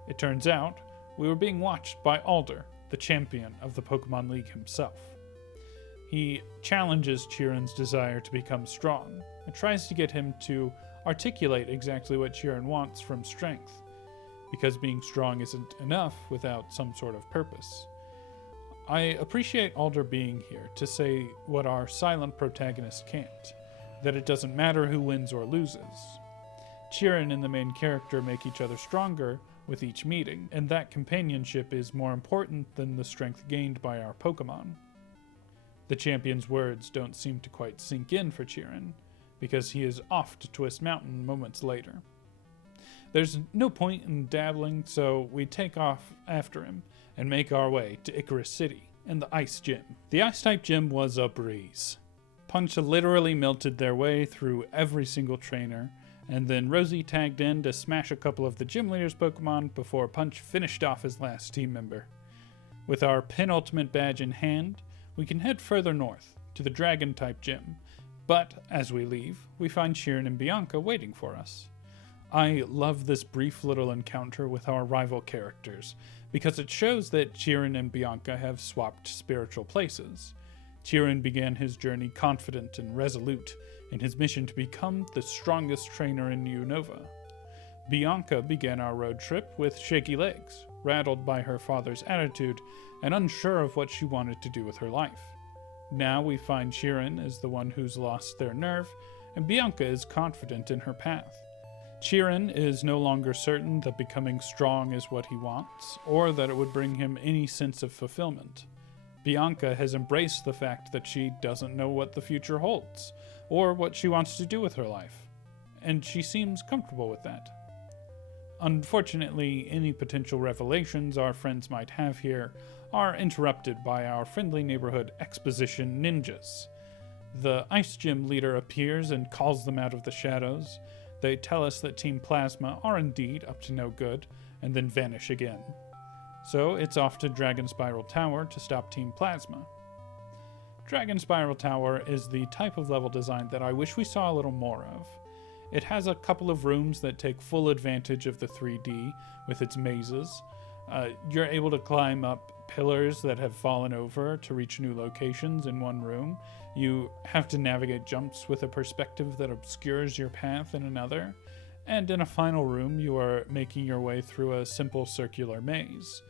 It turns out, we were being watched by Alder, the champion of the Pokemon League himself. He challenges Chirin's desire to become strong, and tries to get him to articulate exactly what Chirin wants from strength, because being strong isn't enough without some sort of purpose. I appreciate Alder being here to say what our silent protagonist can't, that it doesn't matter who wins or loses. Chirin and the main character make each other stronger with each meeting, and that companionship is more important than the strength gained by our Pokemon. The champion's words don't seem to quite sink in for Chirin, because he is off to Twist Mountain moments later. There's no point in dabbling, so we take off after him and make our way to Icarus City and the Ice Gym. The Ice-type gym was a breeze. Punch literally melted their way through every single trainer, and then Rosie tagged in to smash a couple of the gym leader's Pokemon before Punch finished off his last team member. With our penultimate badge in hand, we can head further north to the Dragon-type gym, but as we leave, we find Chirin and Bianca waiting for us. I love this brief little encounter with our rival characters, because it shows that Chirin and Bianca have swapped spiritual places. Chirin began his journey confident and resolute in his mission to become the strongest trainer in Unova. Bianca began our road trip with shaky legs, rattled by her father's attitude and unsure of what she wanted to do with her life. Now we find Chirin is the one who's lost their nerve, and Bianca is confident in her path. Chirin is no longer certain that becoming strong is what he wants, or that it would bring him any sense of fulfillment. Bianca has embraced the fact that she doesn't know what the future holds, or what she wants to do with her life, and she seems comfortable with that. Unfortunately, any potential revelations our friends might have here are interrupted by our friendly neighborhood exposition ninjas. The Ice Gym leader appears and calls them out of the shadows. They tell us that Team Plasma are indeed up to no good, and then vanish again. So it's off to Dragon Spiral Tower to stop Team Plasma. Dragon Spiral Tower is the type of level design that I wish we saw a little more of. It has a couple of rooms that take full advantage of the 3D with its mazes. You're able to climb up pillars that have fallen over to reach new locations in one room. You have to navigate jumps with a perspective that obscures your path in another. And in a final room, you are making your way through a simple circular maze.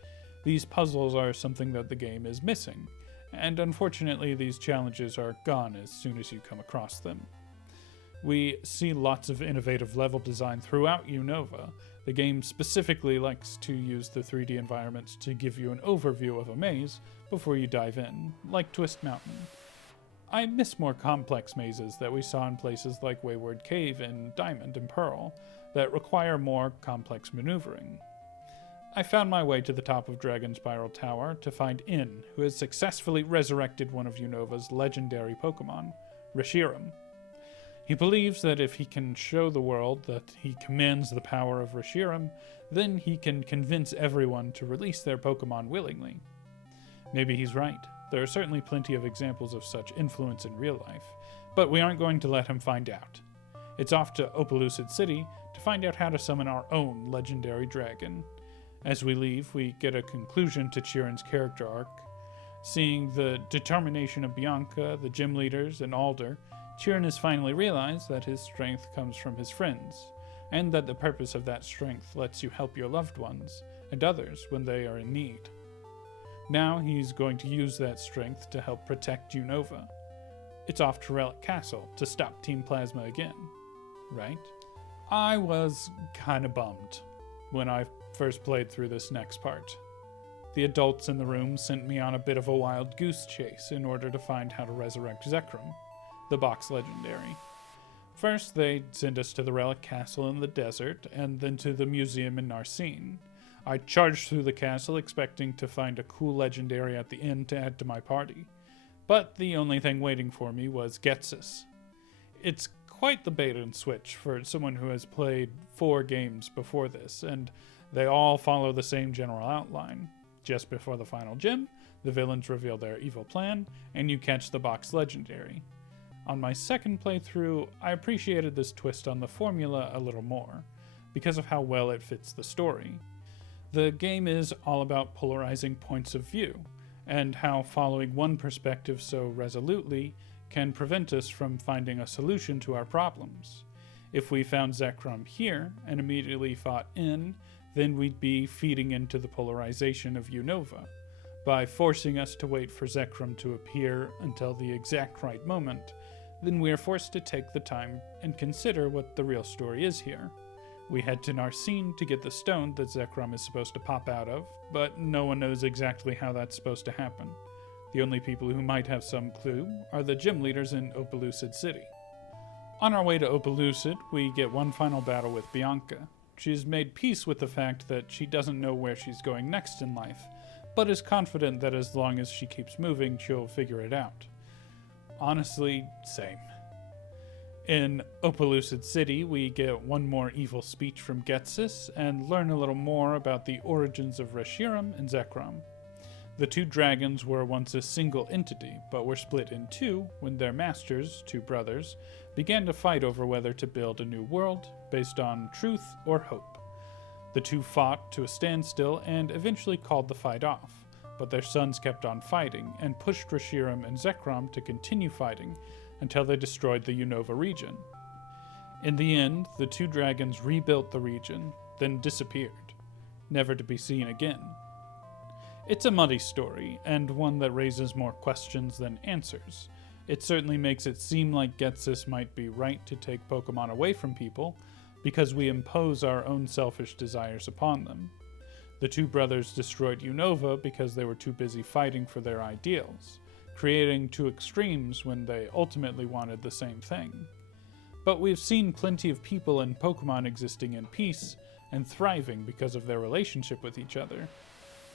These puzzles are something that the game is missing, and unfortunately these challenges are gone as soon as you come across them. We see lots of innovative level design throughout Unova. The game specifically likes to use the 3D environments to give you an overview of a maze before you dive in, like Twist Mountain. I miss more complex mazes that we saw in places like Wayward Cave and Diamond and Pearl that require more complex maneuvering. I found my way to the top of Dragon Spiral Tower to find In, who has successfully resurrected one of Unova's legendary Pokémon, Reshiram. He believes that if he can show the world that he commands the power of Reshiram, then he can convince everyone to release their Pokémon willingly. Maybe he's right. There are certainly plenty of examples of such influence in real life, but we aren't going to let him find out. It's off to Opelucid City to find out how to summon our own legendary dragon. As we leave, we get a conclusion to Chirin's character arc. Seeing the determination of Bianca, the gym leaders, and Alder, Chirin has finally realized that his strength comes from his friends, and that the purpose of that strength lets you help your loved ones and others when they are in need. Now he's going to use that strength to help protect Unova. It's off to Relic Castle to stop Team Plasma again, right? I was kinda bummed when I first played through this next part. The adults in the room sent me on a bit of a wild goose chase in order to find how to resurrect Zekrom, the box legendary. First, they send us to the Relic Castle in the desert, and then to the museum in Narcine. I charged through the castle expecting to find a cool legendary at the end to add to my party, but the only thing waiting for me was Ghetsis. It's quite the bait and switch for someone who has played 4 games before this, and they all follow the same general outline. Just before the final gym, the villains reveal their evil plan, and you catch the box legendary. On my second playthrough, I appreciated this twist on the formula a little more, because of how well it fits the story. The game is all about polarizing points of view, and how following one perspective so resolutely can prevent us from finding a solution to our problems. If we found Zekrom here and immediately fought In, then we'd be feeding into the polarization of Unova. By forcing us to wait for Zekrom to appear until the exact right moment, then we are forced to take the time and consider what the real story is here. We head to Narcine to get the stone that Zekrom is supposed to pop out of, but no one knows exactly how that's supposed to happen. The only people who might have some clue are the gym leaders in Opelucid City. On our way to Opelucid, we get one final battle with Bianca. She's made peace with the fact that she doesn't know where she's going next in life, but is confident that as long as she keeps moving, she'll figure it out. Honestly, same. In Opelucid City, we get one more evil speech from Ghetsis and learn a little more about the origins of Reshiram and Zekrom. The 2 dragons were once a single entity, but were split in 2 when their masters, 2 brothers, began to fight over whether to build a new world based on truth or hope. The 2 fought to a standstill and eventually called the fight off, but their sons kept on fighting and pushed Reshiram and Zekrom to continue fighting until they destroyed the Unova region. In the end, the 2 dragons rebuilt the region, then disappeared, never to be seen again. It's a muddy story, and one that raises more questions than answers. It certainly makes it seem like Ghetsis might be right to take Pokemon away from people, because we impose our own selfish desires upon them. The 2 brothers destroyed Unova because they were too busy fighting for their ideals, creating 2 extremes when they ultimately wanted the same thing. But we've seen plenty of people and Pokemon existing in peace and thriving because of their relationship with each other.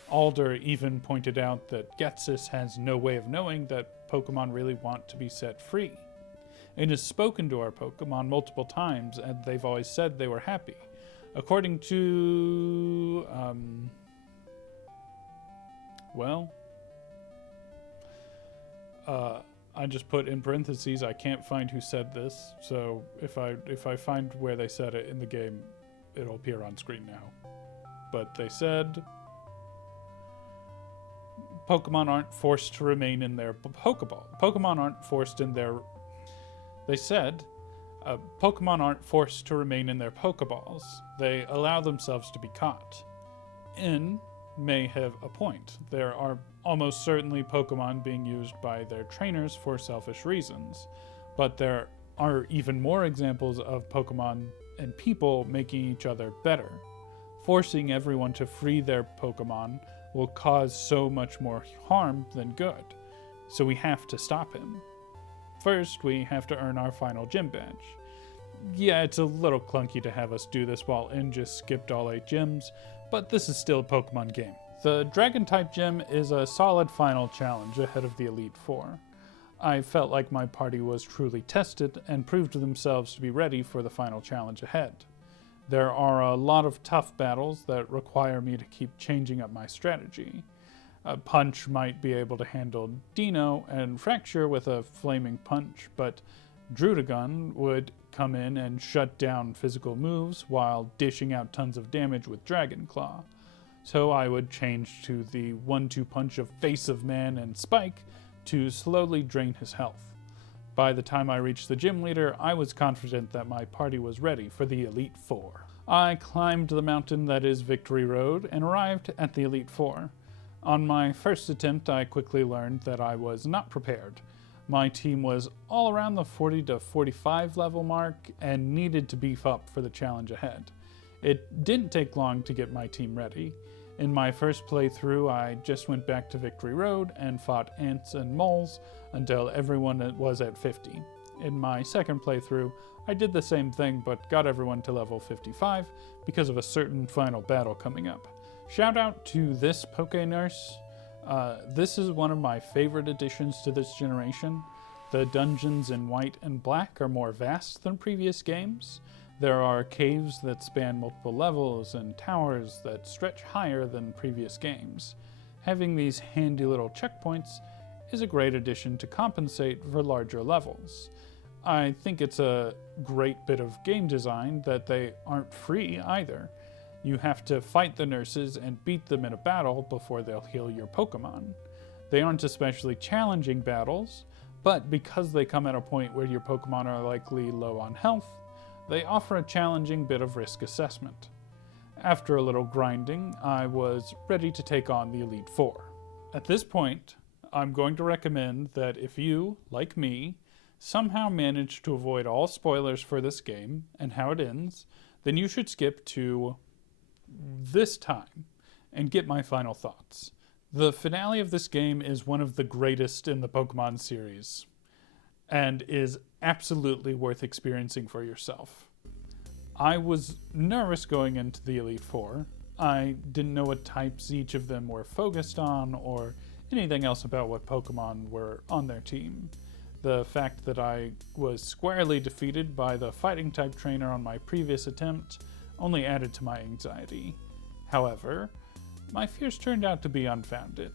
Alder even pointed out that Ghetsis has no way of knowing that Pokemon really want to be set free. It has spoken to our Pokemon multiple times, and they've always said they were happy. According to, I just put in parentheses, I can't find who said this, so if I find where they said it in the game, it'll appear on screen now. But they said, Pokemon aren't forced to remain in their Pokeball. Pokemon aren't forced in their... They said, Pokemon aren't forced to remain in their Pokeballs. They allow themselves to be caught. In may have a point. There are almost certainly Pokemon being used by their trainers for selfish reasons, but there are even more examples of Pokemon and people making each other better. Forcing everyone to free their Pokemon will cause so much more harm than good, so we have to stop him. First, we have to earn our final gym badge. Yeah, it's a little clunky to have us do this while In just skipped all 8 gyms, but this is still a Pokemon game. The Dragon-type gym is a solid final challenge ahead of the Elite Four. I felt like my party was truly tested and proved themselves to be ready for the final challenge ahead. There are a lot of tough battles that require me to keep changing up my strategy. Punch might be able to handle Dino and Fracture with a flaming punch, but Druddigon would come in and shut down physical moves while dishing out tons of damage with Dragon Claw. So I would change to the 1-2 punch of Face of Man and Spike to slowly drain his health. By the time I reached the gym leader, I was confident that my party was ready for the Elite Four. I climbed the mountain that is Victory Road and arrived at the Elite Four. On my first attempt, I quickly learned that I was not prepared. My team was all around the 40 to 45 level mark and needed to beef up for the challenge ahead. It didn't take long to get my team ready. In my first playthrough, I just went back to Victory Road and fought ants and moles until everyone was at 50. In my second playthrough, I did the same thing but got everyone to level 55 because of a certain final battle coming up. Shout out to this Poké-Nurse. This is one of my favorite additions to this generation. The dungeons in White and Black are more vast than previous games. There are caves that span multiple levels and towers that stretch higher than previous games. Having these handy little checkpoints is a great addition to compensate for larger levels. I think it's a great bit of game design that they aren't free either. You have to fight the nurses and beat them in a battle before they'll heal your Pokemon. They aren't especially challenging battles, but because they come at a point where your Pokemon are likely low on health, they offer a challenging bit of risk assessment. After a little grinding, I was ready to take on the Elite Four. At this point, I'm going to recommend that if you, like me, somehow manage to avoid all spoilers for this game and how it ends, then you should skip to this time and get my final thoughts. The finale of this game is one of the greatest in the Pokemon series and is absolutely worth experiencing for yourself. I was nervous going into the Elite Four. I didn't know what types each of them were focused on or anything else about what Pokemon were on their team. The fact that I was squarely defeated by the fighting type trainer on my previous attempt only added to my anxiety. However, my fears turned out to be unfounded.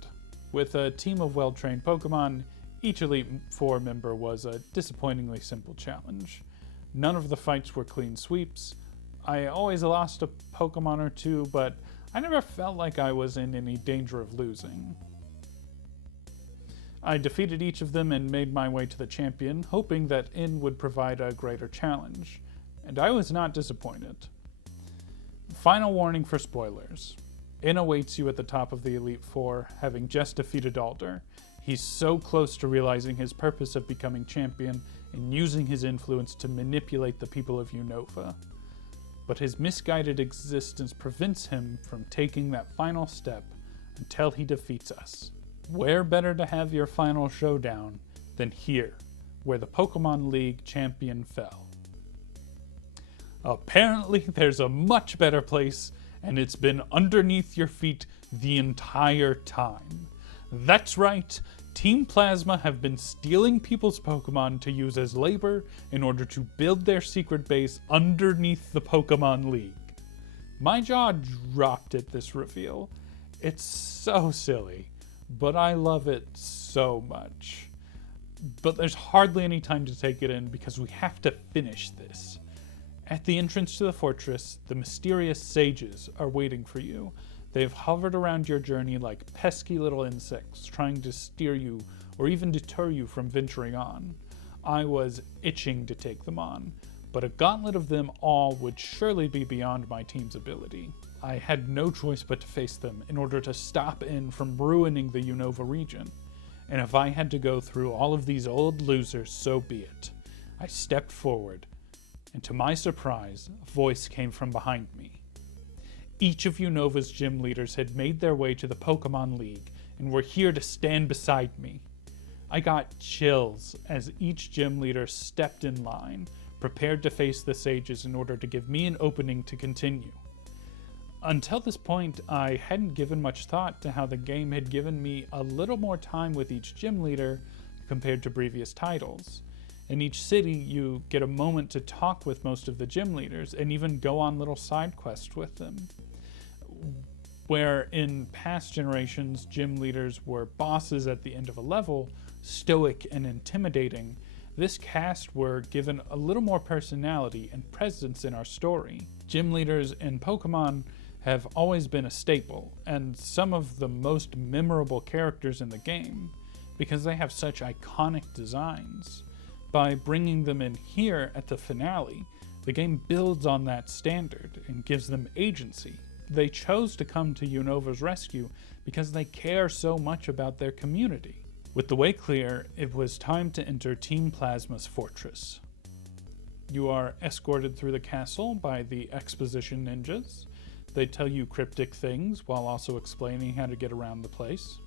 With a team of well-trained Pokemon, each Elite Four member was a disappointingly simple challenge. None of the fights were clean sweeps. I always lost a Pokemon or two, but I never felt like I was in any danger of losing. I defeated each of them and made my way to the champion, hoping that In would provide a greater challenge, and I was not disappointed. Final warning for spoilers. In awaits you at the top of the Elite Four, having just defeated Alder. He's so close to realizing his purpose of becoming champion and using his influence to manipulate the people of Unova. But his misguided existence prevents him from taking that final step until he defeats us. Where better to have your final showdown than here, where the Pokemon League champion fell? Apparently, there's a much better place, and it's been underneath your feet the entire time. That's right, Team Plasma have been stealing people's Pokemon to use as labor in order to build their secret base underneath the Pokemon League. My jaw dropped at this reveal. It's so silly, but I love it so much. but there's hardly any time to take it in because we have to finish this. At the entrance to the fortress, the mysterious sages are waiting for you. They've hovered around your journey like pesky little insects, trying to steer you or even deter you from venturing on. I was itching to take them on, but a gauntlet of them all would surely be beyond my team's ability. I had no choice but to face them in order to stop in from ruining the Unova region. And if I had to go through all of these old losers, so be it. I stepped forward, and to my surprise, a voice came from behind me. Each of Unova's gym leaders had made their way to the Pokémon League and were here to stand beside me. I got chills as each gym leader stepped in line, prepared to face the sages in order to give me an opening to continue. Until this point, I hadn't given much thought to how the game had given me a little more time with each gym leader compared to previous titles. In each city, you get a moment to talk with most of the gym leaders and even go on little side quests with them. Where in past generations, gym leaders were bosses at the end of a level, stoic and intimidating, this cast were given a little more personality and presence in our story. Gym leaders in Pokemon have always been a staple, and some of the most memorable characters in the game, because they have such iconic designs. By bringing them in here at the finale, the game builds on that standard and gives them agency. They chose to come to Unova's rescue because they care so much about their community. With the way clear, it was time to enter Team Plasma's fortress. You are escorted through the castle by the exposition ninjas. They tell you cryptic things while also explaining how to get around the place.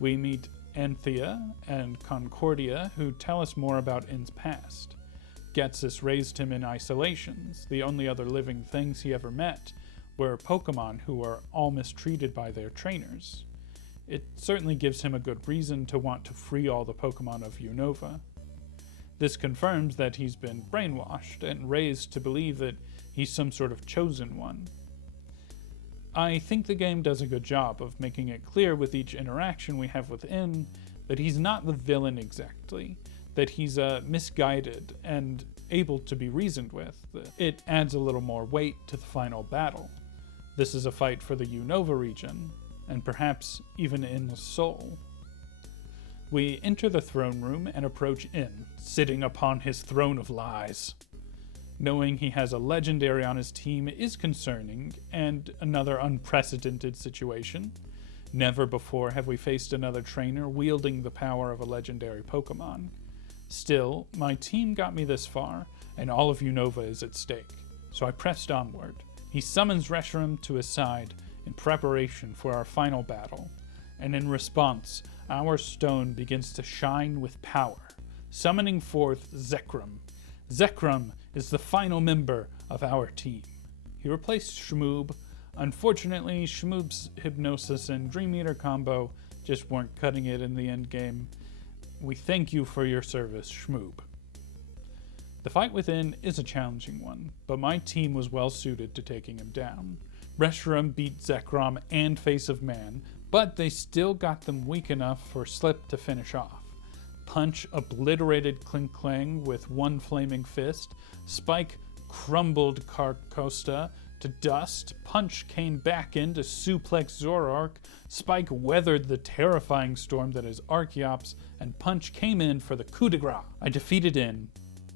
We meet Anthea and Concordia, who tell us more about In's past. Getsus raised him in isolations. The only other living things he ever met were Pokemon who were all mistreated by their trainers. It certainly gives him a good reason to want to free all the Pokemon of Unova. This confirms that he's been brainwashed and raised to believe that he's some sort of chosen one. I think the game does a good job of making it clear with each interaction we have with In that he's not the villain exactly, that he's misguided and able to be reasoned with. It adds a little more weight to the final battle. This is a fight for the Unova region, and perhaps even In's soul. We enter the throne room and approach In, sitting upon his throne of lies. Knowing he has a legendary on his team is concerning, and another unprecedented situation. Never before have we faced another trainer wielding the power of a legendary Pokemon. Still, my team got me this far, and all of Unova is at stake, so I pressed onward. He summons Reshiram to his side in preparation for our final battle, and in response, our stone begins to shine with power, summoning forth Zekrom. Zekrom is the final member of our team. He replaced Shmoob. Unfortunately, Shmoob's Hypnosis and Dream Eater combo just weren't cutting it in the end game. We thank you for your service, Shmoob. The fight within is a challenging one, but my team was well suited to taking him down. Reshiram beat Zekrom and Face of Man, but they still got them weak enough for Slip to finish off. Punch obliterated Clink Clang with one flaming fist. Spike crumbled Carcosta to dust. Punch came back in to suplex Zoroark. Spike weathered the terrifying storm that is Archeops, and Punch came in for the coup de grace. I defeated In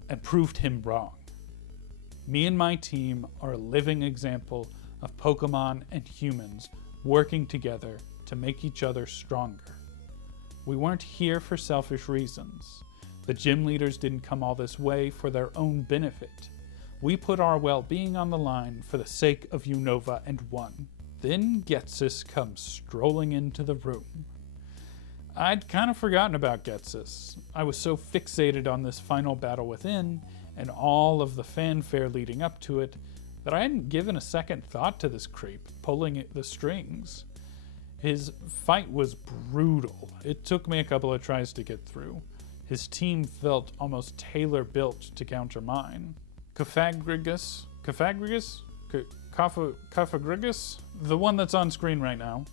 and proved him wrong. Me and my team are a living example of Pokemon and humans working together to make each other stronger. We weren't here for selfish reasons. The gym leaders didn't come all this way for their own benefit. We put our well-being on the line for the sake of Unova and won. Then Getsus comes strolling into the room. I'd kind of forgotten about Getsus. I was so fixated on this final battle within and all of the fanfare leading up to it that I hadn't given a second thought to this creep pulling the strings. His fight was brutal. It took me a couple of tries to get through. His team felt almost tailor-built to counter mine. Cofagrigus, the one that's on screen right now,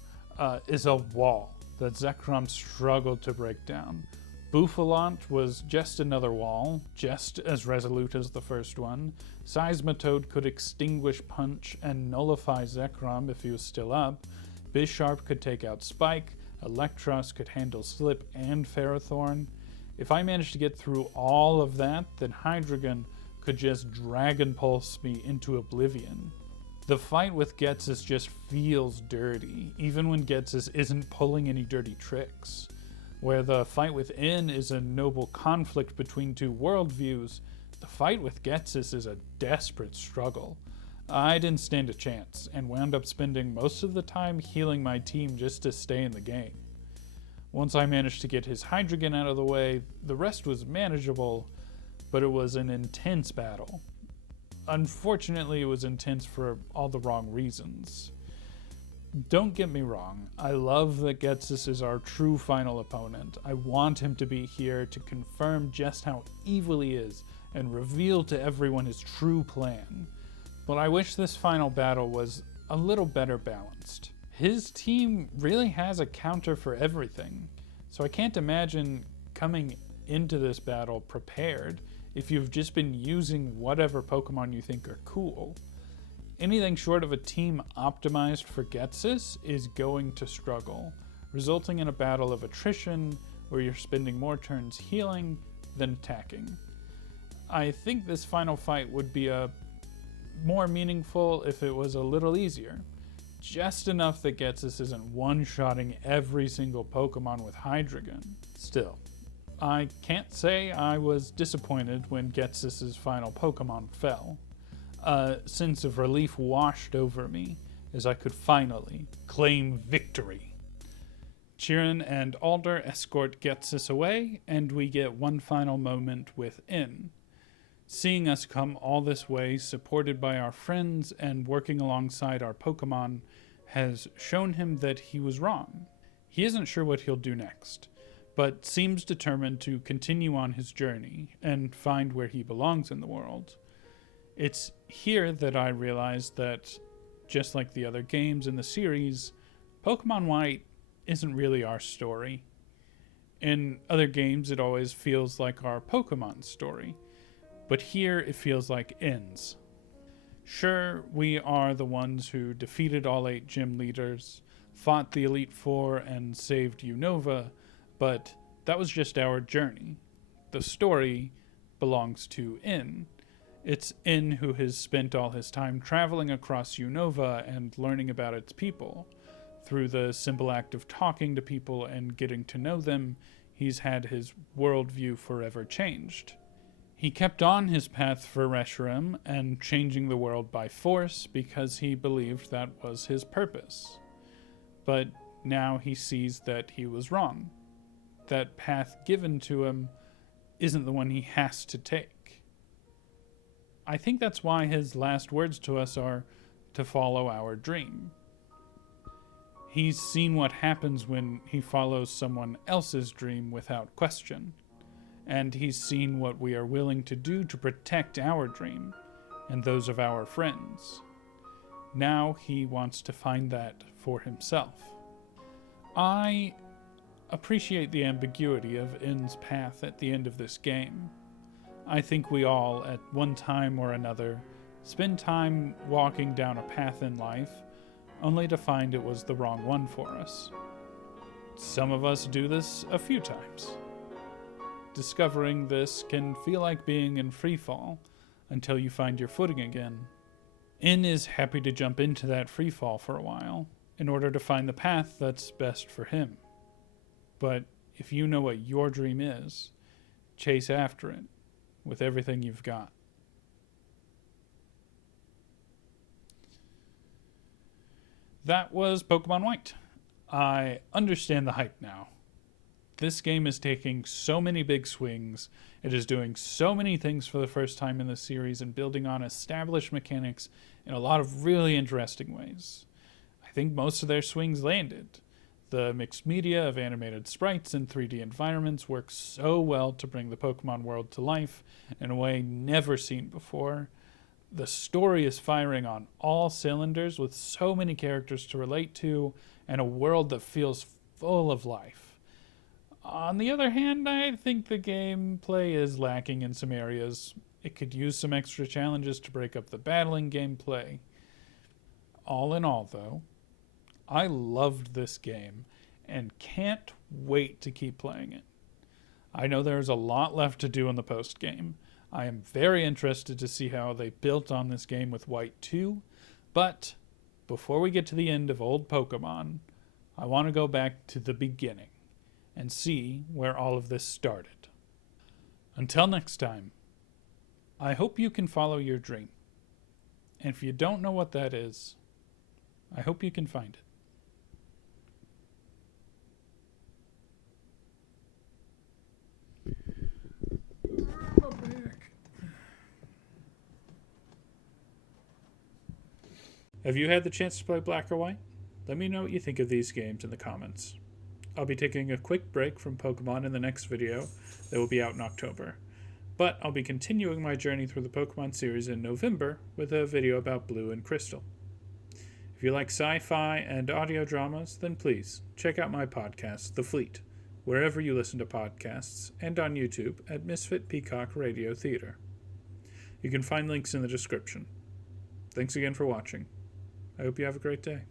is a wall that Zekrom struggled to break down. Bouffalont was just another wall, just as resolute as the first one. Seismitoad could extinguish Punch and nullify Zekrom if he was still up. Bisharp could take out Spike. Electros could handle Slip and Ferrothorn. If I managed to get through all of that, then Hydreigon could just Dragon Pulse me into oblivion. The fight with Ghetsis just feels dirty, even when Ghetsis isn't pulling any dirty tricks. Where the fight with In is a noble conflict between two worldviews, the fight with Ghetsis is a desperate struggle. I didn't stand a chance, and wound up spending most of the time healing my team just to stay in the game. Once I managed to get his Hydreigon out of the way, the rest was manageable, but it was an intense battle. Unfortunately, it was intense for all the wrong reasons. Don't get me wrong, I love that Ghetsis is our true final opponent. I want him to be here to confirm just how evil he is and reveal to everyone his true plan. But I wish this final battle was a little better balanced. His team really has a counter for everything, so I can't imagine coming into this battle prepared if you've just been using whatever Pokemon you think are cool. Anything short of a team optimized for Ghetsis is going to struggle, resulting in a battle of attrition where you're spending more turns healing than attacking. I think this final fight would be more meaningful if it was a little easier. Just enough that Ghetsis isn't one-shotting every single Pokemon with Hydreigon. Still, I can't say I was disappointed when Ghetsis' final Pokemon fell. A sense of relief washed over me as I could finally claim victory. Chiron and Alder escort Ghetsis away, and we get one final moment with In. Seeing us come all this way, supported by our friends and working alongside our Pokemon, has shown him that he was wrong. He isn't sure what he'll do next, but seems determined to continue on his journey and find where he belongs in the world. It's here that I realized that, just like the other games in the series, Pokémon White isn't really our story. In other games, it always feels like our Pokémon's story, but here it feels like In's. Sure, we are the ones who defeated all 8 gym leaders, fought the Elite Four, and saved Unova, but that was just our journey. The story belongs to In. It's In who has spent all his time traveling across Unova and learning about its people. Through the simple act of talking to people and getting to know them, he's had his worldview forever changed. He kept on his path for Reshiram and changing the world by force because he believed that was his purpose. But now he sees that he was wrong. That path given to him isn't the one he has to take. I think that's why his last words to us are to follow our dream. He's seen what happens when he follows someone else's dream without question. And he's seen what we are willing to do to protect our dream and those of our friends. Now he wants to find that for himself. I appreciate the ambiguity of In's path at the end of this game. I think we all, at one time or another, spend time walking down a path in life only to find it was the wrong one for us. Some of us do this a few times. Discovering this can feel like being in free fall until you find your footing again. In is happy to jump into that free fall for a while in order to find the path that's best for him. But if you know what your dream is, chase after it with everything you've got. That was Pokémon White. I understand the hype now. This game is taking so many big swings. It is doing so many things for the first time in the series and building on established mechanics in a lot of really interesting ways. I think most of their swings landed. The mixed media of animated sprites and 3D environments works so well to bring the Pokemon world to life in a way never seen before. The story is firing on all cylinders with so many characters to relate to and a world that feels full of life. On the other hand, I think the gameplay is lacking in some areas. It could use some extra challenges to break up the battling gameplay. All in all, though, I loved this game and can't wait to keep playing it. I know there's a lot left to do in the post game. I am very interested to see how they built on this game with White 2, but before we get to the end of old Pokemon, I want to go back to the beginning and see where all of this started. Until next time, I hope you can follow your dream. And if you don't know what that is, I hope you can find it. Have you had the chance to play Black or White? Let me know what you think of these games in the comments. I'll be taking a quick break from Pokemon in the next video that will be out in October. But I'll be continuing my journey through the Pokemon series in November with a video about Blue and Crystal. If you like sci-fi and audio dramas, then please check out my podcast, The Fleet, wherever you listen to podcasts, and on YouTube at Misfit Peacock Radio Theater. You can find links in the description. Thanks again for watching. I hope you have a great day.